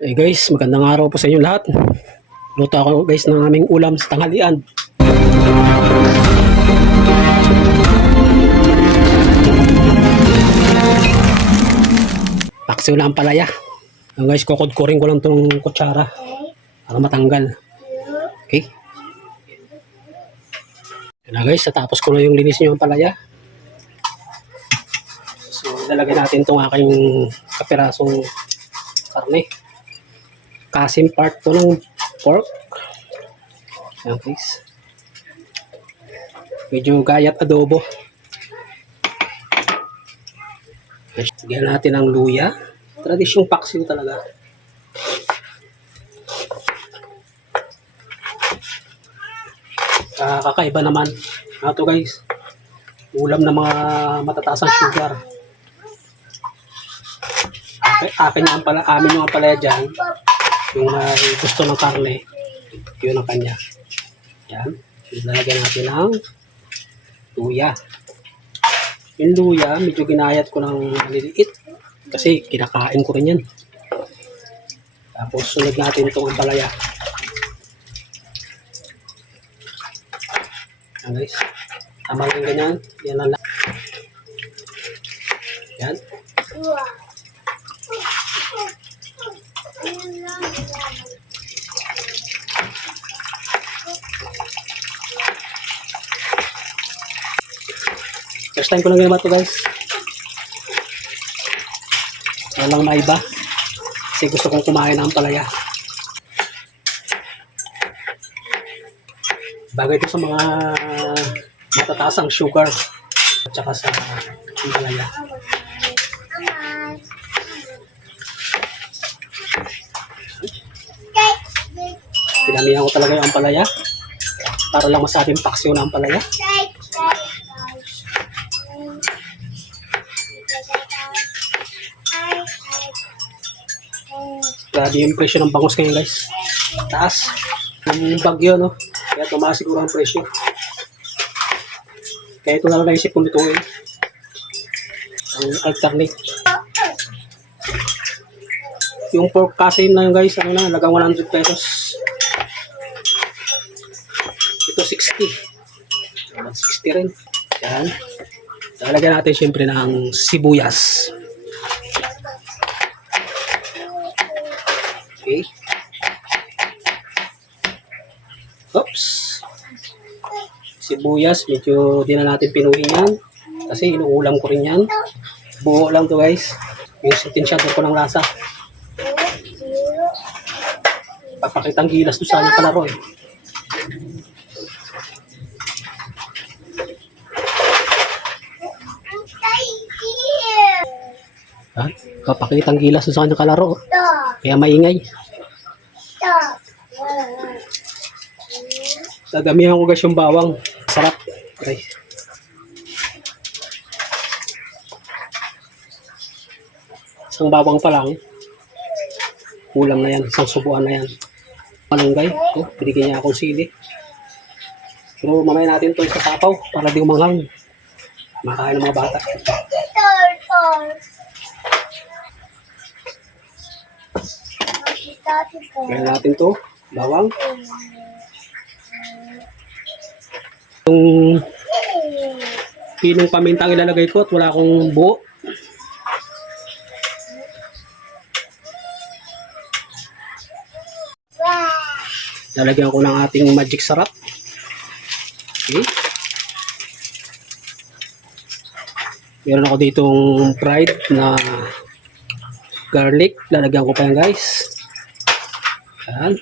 Guys, magandang araw po sa inyo lahat. Luto ako guys ng aming ulam sa tanghalian. Paksiw na ang palaya. Guys, kukudkurin ko lang itong kutsara para matanggal. Okay. Yan na guys, natapos ko na yung linis nyo ang palaya. So, lalagay natin itong aking kapirasong karne. Kasim part to ng pork. Yan guys. Medyo gayat adobo. Lagyan natin ang luya. Tradisyong paksiw talaga. Kakaiba naman. Ito guys. Ulam ng mga matataas ang sugar. Amin yung palaya dyan. Yung gusto ng karne, yun ang kanya. Yan. Lalagyan natin ng luya. Yung luya, medyo ginayat ko ng maliliit. Kasi kinakain ko rin yan. Tapos sunod natin itong palaya. Yan guys. Tama lang ganyan. Yan lang. Yan. First time ko lang ginawa ito guys. Walang maiba. Kasi gusto kong kumain ng palaya. Bagay ito sa mga matataas ang sugar at saka sa palaya. Pinamihan ko talaga yung ampalaya para lang masabing paksiw na ampalaya. Grabe yung presyo ng bangus ngayon guys. Taas. Yung bagyo no. Kaya tumaas siguro ang presyo. Kaya ito na lang naisip kong lutuin. Ang alternate. Yung pork kasi na yun guys, ano na, lagang 100 pesos. Ito 60. 60 rin. Yan. Lalagyan natin syempre ng sibuyas. Okay. Oops. Sibuyas, medyo di na natin pinuhin yan. Kasi inuulam ko rin yan. Buo lang to guys. Yung sintinsyado ko ng lasa. Papakitang gilas doon sa kanyang kalaro eh. Papakitang gilas doon sa kanyang kalaro. Kaya maingay. Dadamihan ko guys yung bawang. Sarap. Okay. Isang bawang pa lang. Kulang na yan. Isang subuan na yan. Malunggay. Ito, binigyan niya akong sili. Pero mamaya natin ito sa sapaw para di umanghang. Makain ng mga bata. Kaya natin ito. Bawang. Yung pinong paminta ang ilalagay ko at wala akong buo. Lalagyan ko ng ating magic sarap. Okay. Meron ako ditong fried na garlic. Lalagyan ko pa yan guys. Yan.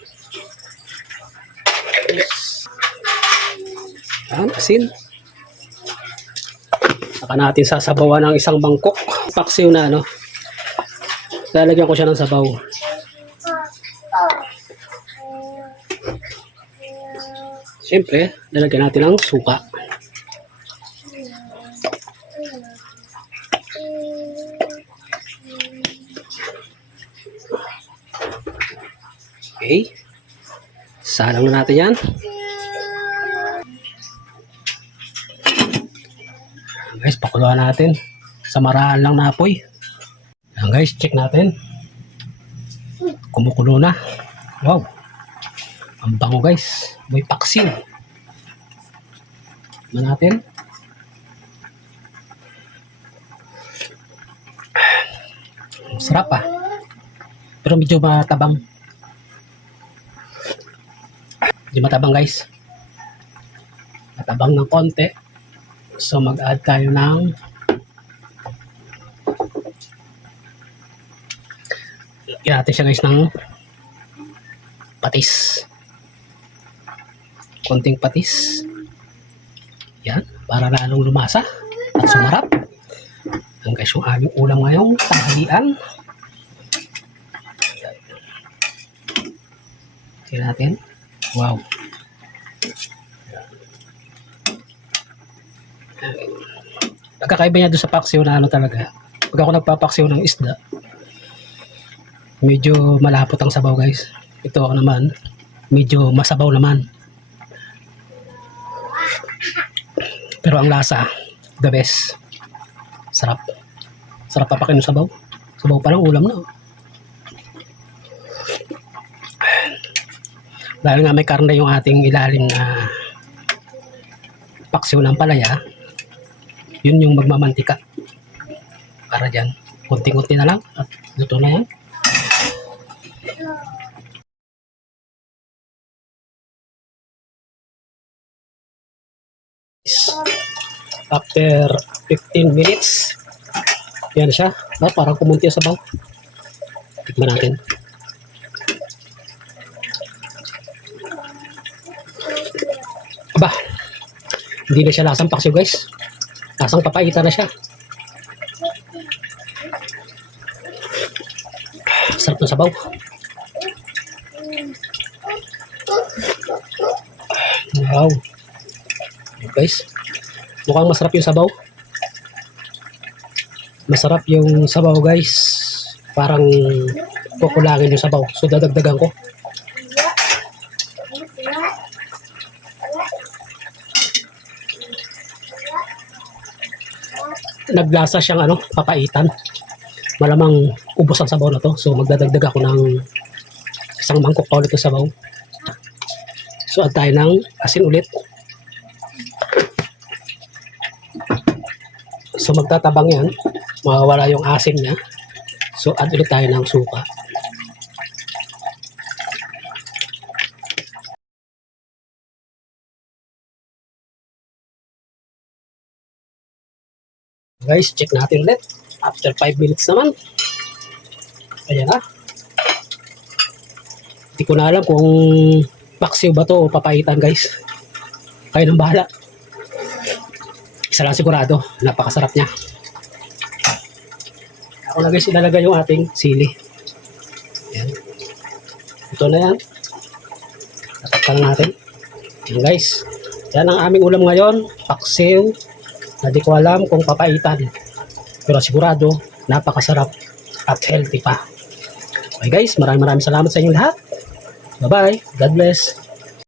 Yan, asin. Saka natin sasabawan ng isang bangkok. Paksiw na ano. Lalagyan ko siya ng sabaw. Siyempre, lalagyan natin ng suka. Okay. Salang na natin yan. Guys, pakuluan natin. Sa maraan lang na apoy. Yan guys, check natin. Kumukulo na. Wow. Ang bango guys. May paksiw. Tignan natin. Sarap ah. Pero medyo matabang. Medyo matabang guys. Matabang ng konti. So mag-add tayo ng lagyan natin siya guys ng patis. Konting patis. Yan. Para lalong lumasa at sumarap. Ang guys yung aming ulam ngayong tanghalian. Tingnan natin. Wow. Nagkakaiba niya doon sa paksiw na ano talaga. Pag ako nagpapaksiw ng isda, medyo malapot ang sabaw guys. Ito naman, medyo masabaw naman. Pero ang lasa, the best. Sarap. Sarap papakin ng sabaw. Sabaw pa lang, ulam na. Dahil nga may karne yung ating ilalim na paksiw ng palaya, yun yung magmamantika. Para dyan, kunti-kunti na lang at luto na yan. After 15 minutes, yan siya. Parang kumunti sa sabaw. Tikman natin. Aba, hindi na siya lasang paksiw guys. Lasang papaitan na siya. Sarap ng sabaw. Wow. Guys, mukhang masarap yung sabaw. Masarap yung sabaw guys. Parang kukulangin yung sabaw. So dadagdagan ko. Naglasa siyang papaitan. Malamang ubos ang sabaw na to. So magdadagdag ako ng isang mangkok pa ulit ng sabaw. So add tayo ng asin ulit. So magtatabang yan. Mawawala yung asin niya. So add ulit tayo ng suka. Guys, check natin ulit. After 5 minutes naman. Ayan na. Hindi ko na alam kung paksiw ba to o papaitan guys. Kayo nang bahala. Isa lang sigurado. Napakasarap niya. Ako na guys, ilalagay yung ating sili. Ayan. Ito na yan. Tatakpan natin. Ayan guys. Yan ang aming ulam ngayon. Paksiw. Na di ko alam kung papaitan. Pero sigurado, napakasarap at healthy pa. Okay guys, maraming salamat sa inyong lahat. Bye-bye. God bless.